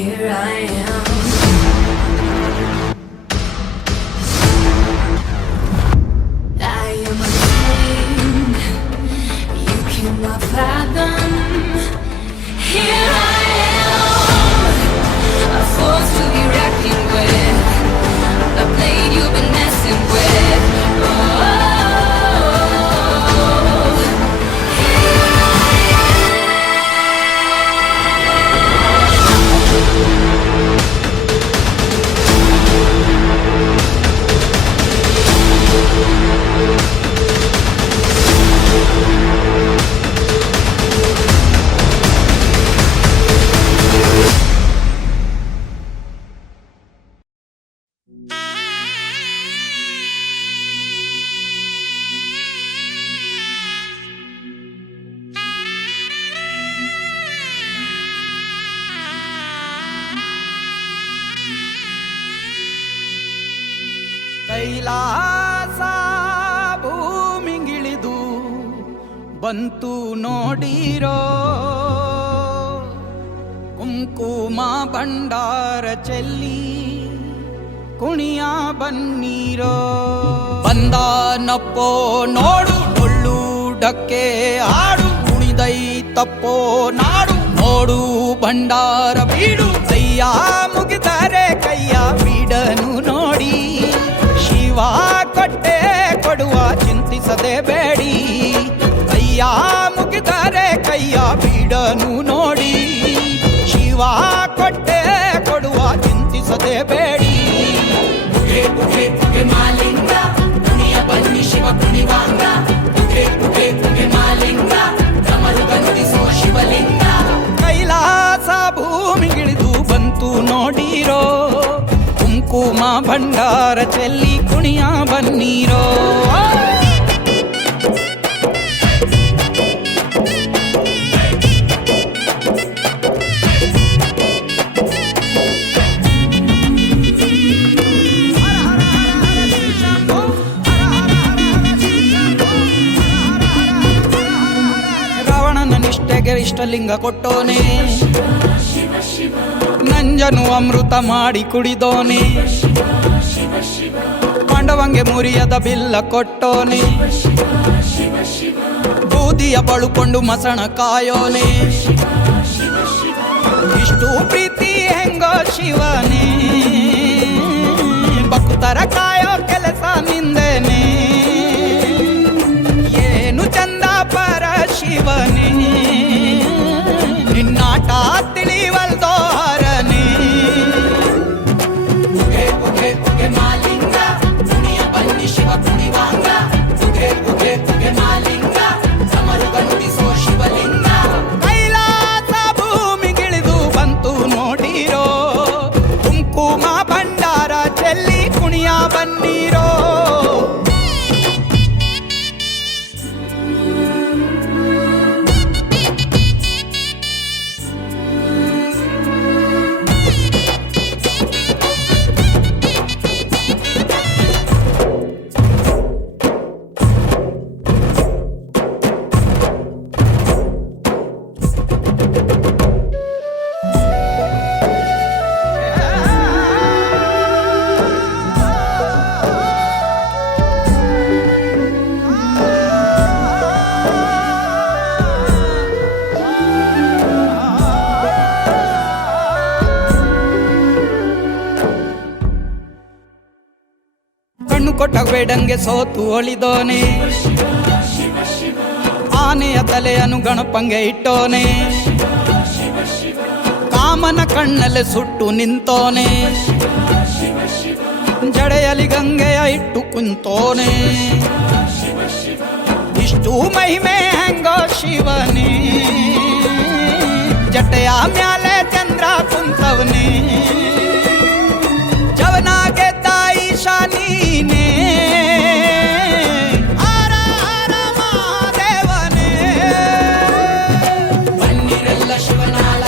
here I am. I am a king you cannot fathom. Here I am, a force to be reckoned with, a blade you've been messing with. Oh, Kailasa ಭೂಮಿಗಿಳಿದು ಬಂತು ನೋಡಿರೋ, ಕುಂಕುಮ ಭಂಡಾರ ಚೆಲ್ಲಿ ಕುಣಿಯ ಬನ್ನೀರೋ. ಬಂದನಪ್ಪೋ ನೋಡು ಡೊಳ್ಳು ಡಕ್ಕೆ ಆಡು, ಕುಣಿದೈತಪ್ಪೋ ನಾಡು ನೋಡು ಭಂಡಾರ ಬೀಡು. ಕೈಯ ಮುಗಿದರೆ ಕೈಯ ಬಿಡನು ನೋಡಿ, ಶಿವ ಕೊಟ್ಟೆ ಕೊಡುವ ಚಿಂತಿಸದೆ ಬೇಡಿ. ಕೈಯ ಮುಗಿದರೆ ಕೈಯ ಬಿಡನು ನೋಡಿ, ಶಿವ ಕೊಟ್ಟೆ ಕೊಡುವ ಚಿಂತಿಸದೆ ಬೇಡಿ. ಪುಗೆ ಪುಗೆ ಪುಗೆ ಮಾಲಿಂಗ ಕುಣಿಯ ಬನ್ನಿ ಶಿವ ಕುಣಿವಾಂಗ. ಪುಗೆ ಪುಗೆ ಪುಗೆ ಮಾಲಿಂಗ ಡಮರುಗ ನುಡಿಸೋ ಶಿವಲಿಂಗ. ಕೈಲಾಸ ಭೂಮಿಗಿಳಿದು ಬಂತು ನೋಡಿರೋ, ಕುಂಕುಮ ಭಂಡಾರ ಚೆಲ್ಲಿ ಕುಣಿಯ ಬನ್ನೀರೋ. ರಾವಣನ ನಿಷ್ಠೆಗೆ ಇಷ್ಟಲಿಂಗ ಕೊಟ್ಟೋನೆ, ನಂಜನು ಅಮೃತ ಮಾಡಿ ಕುಡಿದೋನೆ. ಪಾಂಡವಂಗೆ ಮುರಿಯದ ಬಿಲ್ಲ ಕೊಟ್ಟೋನೆ, ಬೂದಿಯ ಬಳುಕೊಂಡು ಮಸಣ ಕಾಯೋನೆ. ಇಷ್ಟು ಪ್ರೀತಿ ಹೆಂಗೋ ಶಿವನೇ, ಭಕ್ತರ ಕಾಯೋ ಕೆಲಸ ನಿಂದೇನೆ. ಏನು ಚಂದ ಪರ ಶಿವನೇ, ನಿನ್ನಾಟ ತಿಳಿವಲ್ದೋ ಹರನೇ. ಪುಗೆ ಪುಗೆ ಪುಗೆ ಮಾಲಿಂಗ ಕುಣಿಯ ಬನ್ನಿ ಶಿವ ಕುಣಿವಾಂಗ. ಪುಗೆ ಪುಗೆ ಪುಗೆ ಮಾಲಿಂಗ ಡಮರುಗ ನುಡಿಸೋ ಶಿವಲಿಂಗ. ಕೈಲಾಸ ಭೂಮಿಗಿಳಿದು ಬಂತು ನೋಡಿರೋ, ಕುಂಕುಮ ಭಂಡಾರ ಚೆಲ್ಲಿ ಕುಣಿಯ ಬನ್ನೀರೋ. ಕಣ್ಣು ಕೊಟ್ಟಬೇಡಂಗೆ ಸೋತು ಒಳಿದೋನೆ, ಆನೆಯ ತಲೆಯನ್ನು ಗಣಪಂಗೆ ಇಟ್ಟೋನೆ. ಕಾಮನ ಕಣ್ಣಲ್ಲಿ ಸುಟ್ಟು ನಿಂತೋನೆ, ಜಡೆಯಲ್ಲಿ ಗಂಗೆಯ ಇಟ್ಟು ಕುಂತೋನೆ. ಇಷ್ಟು ಮಹಿಮೆ ಹೆಂಗೋ ಶಿವನೇ, ಜಟೆಯ ಮ್ಯಾಲೆ ಚಂದ್ರ ಕುಂತವನೇ. ಜವನ ಗೆದ್ದ ಈಶಾ ನೀನೇ, ಹರ ಹರ ಮಹಾದೇವನೇ. ಬನ್ನಿರೆಲ್ಲ ಶಿವನಾಲ